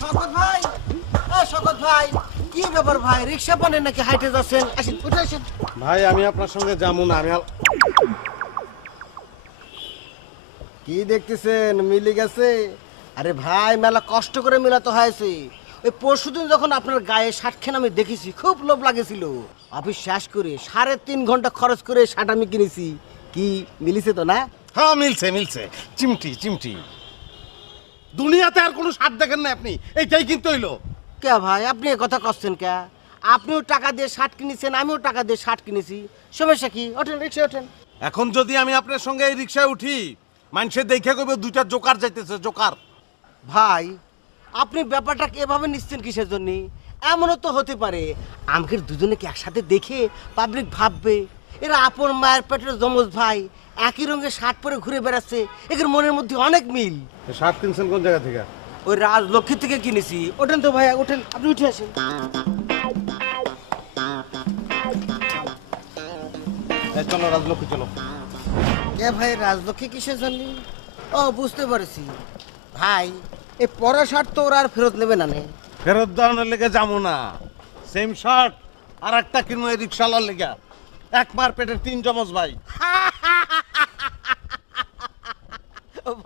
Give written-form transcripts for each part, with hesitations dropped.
শকত ভাই, শকত ভাই, কি ব্যাপার ভাই? রিক্সা পানে নাকি হাইটে যাচ্ছেন? আসেন, উঠে আসেন। ভাই আমি আপনার সঙ্গে যাবো না, আমি কি দেখতেছেন, মিলে গেছে? আরে ভাই, মেলা কষ্ট করে মেলাতে হয়েছে। ওই পরশুদিন যখন আপনার গায়ে শার্ট খেন আমি দেখেছি, খুব লোভ লাগেছিল। অফিস শেষ করে 3.5 ঘন্টা খরচ করে শার্ট আমি কিনেছি। কি মিলিছে তো না? হ্যাঁ মিলছে মিলছে, চিমটি চিমটি। দুনিয়াতে আর কোনো স্বাদ দেখেন না আপনি, এইটাই কিন্তু হইলো। কে ভাই, আপনি এ কথা করছেন কে? আপনিও টাকা দিয়ে শার্ট কিনেছেন, আমিও টাকা দিয়ে শার্ট কিনেছি। সমস্যা কি? ওঠেন, রিক্সা ওঠেন। এখন যদি আমি আপনার সঙ্গে এই রিক্সায় উঠি, মানুষের দেখে কইবে দুইটা জোকার যাইতেছে, জোকার। ভাই, আপনি ব্যাপারটা এভাবে নিচ্ছেন কিসের জন্য? এমনও তো হতে পারে আমাদের দুজনেকে একসাথে দেখে পাবলিক ভাববে এরা আপন মায়ের পেটের যমজ ভাই, একই রঙের শার্ট পরে ঘুরে বেড়াচ্ছে, এদের মনের মধ্যে অনেক মিল। শার্ট কিনছেন কোন জায়গা থেকে? ওই রাজলক্ষ্মী থেকে কিনেছি। ওঠেন তো ভাইয়া, ওঠেন, আপনি উঠে আসেন। চলো রাজলক্ষ্মী চলো। এ ভাই, রাজলক্ষ্মী কিসের জন্য? ও, বুঝতে পারছি ভাই, এই পরা শার্ট তো ওরা আর ফেরত নেবে না। নে ফেরত দেওয়ানোর লেগে যাবো না, সেম শার্ট আর একটা কিনবো এই রিক্সালার লেগে। এক মার পেটের 3 যমজ ভাই।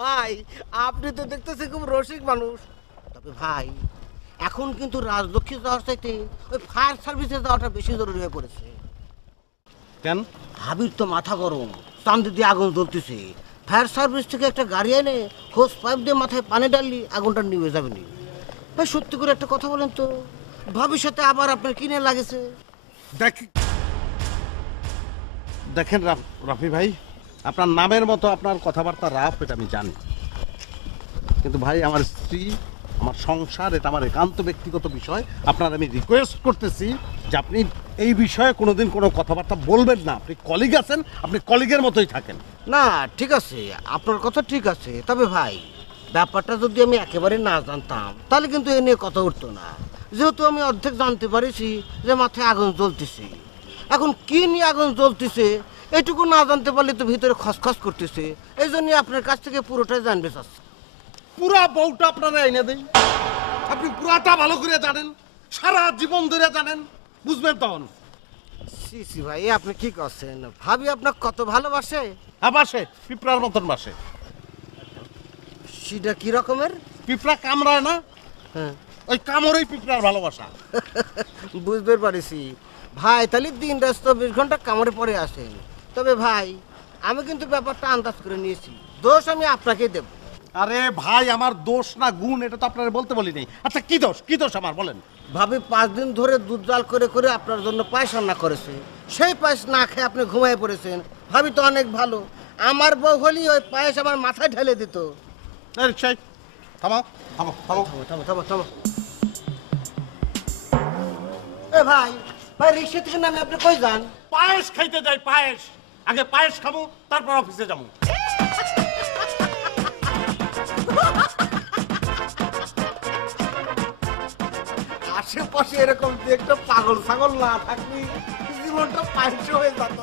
ভাই, আপনি তো দেখতেছি খুব রসিক মানুষ। তবে ভাই, এখন কিন্তু রাজলক্ষ্মী যাওয়ার চাইতে ওই ফায়ার সার্ভিসে যাওয়াটা বেশি জরুরি হয়ে পড়েছে। কেন? হাবির তো মাথা গরম, চান্দি দিয়ে আগুন জ্বলতেছে। ফায়ার সার্ভিস থেকে একটা গাড়ি এনে হোস পাইপ দিয়ে মাথায় পানি ডাললি আগুনটা নিভে যাবে নি। ভাই, সত্যি করে একটা কথা বলেন তো, ভবিষ্যতে আবার আপনার কিনে লাগেছে? দেখেন রাফি ভাই, আপনার নামের মতো আপনার কথাবার্তা রাফ, এটা আমি জানি। কিন্তু ভাই, আমার স্ত্রী, আমার সংসার, এটা আমার একান্ত ব্যক্তিগত বিষয়। আপনার আমি রিকোয়েস্ট করতেছি যে আপনি এই বিষয়ে কোনোদিন কোনো কথাবার্তা বলবেন না। আপনি কলিগ আছেন, আপনি কলিগের মতোই থাকেন। না, ঠিক আছে, আপনার কথা ঠিক আছে। তবে ভাই, ব্যাপারটা যদি আমি একেবারে না জানতাম তাহলে কিন্তু এ নিয়ে কথা উঠতো না। যেহেতু আমি অর্ধেক জানতে পারিছি যে মাথায় আগুন জ্বলতেছে, এখন কি নিয়ে আগুন জ্বলতেছে এটুকু না জানতে পারলে তো ভিতরে খসখস করতেছে। এই জন্য আপনার কাছ থেকে পুরোটাই জানবে চাচ্ছি। পুরা বউটা আপনারা এনে দেই, আপনি পুরাটা ভালো করে জানেন, সারা জীবন ধরে জানেন, বুঝবেন তখন। সি সি ভাই, আপনি কি করছেন? ভাবি আপনার কত ভালোবাসে। বাসে পিঁপড়ার মতন বাসে। সেটা কি রকমের? পিঁপড়া কামড়ায় না, হ্যাঁ, ওই কামড়েই পিঁপড়ার ভালোবাসা। বুঝতে পারিছি ভাই। তাহলে দিন রাত 24 ঘন্টা কামড়ে পড়ে আসেন। তবে ভাই, আমি কিন্তু ব্যাপারটা আন্দাজ করে নিয়েছি, দোষ আমি আপনাকে দেব। আরে ভাই, আমার দোষ না গুণ, এটা তো আপনারা বলতে বলি নাই। আচ্ছা, কি দোষ, কি দোষ আমার বলেন? ভাবি 5 দিন ধরে দুধ জাল করে করে আপনার জন্য পায়েস রান্না করেছে। সেই পায়েস না খেয়ে আপনি ঘুমিয়ে পড়েছেন। ভাবি তো অনেক ভালো, আমার বউ হলেই ওই পায়েস আমার মাথায় ঢেলে দিত। থামাও থামাও থামাও। থামো থামো থামো থামো। এ ভাই, ভাই, রিক্সা থেকে নামে আপনি কই যান? পায়েস খাইতে যাই, পায়েস। আগে পায়েস খাবো, তারপর অফিসে যাবো। আশেপাশে এরকম যে একটা পাগল ছাগল না থাকলে জীবনটা পায়েস হয়ে যেত।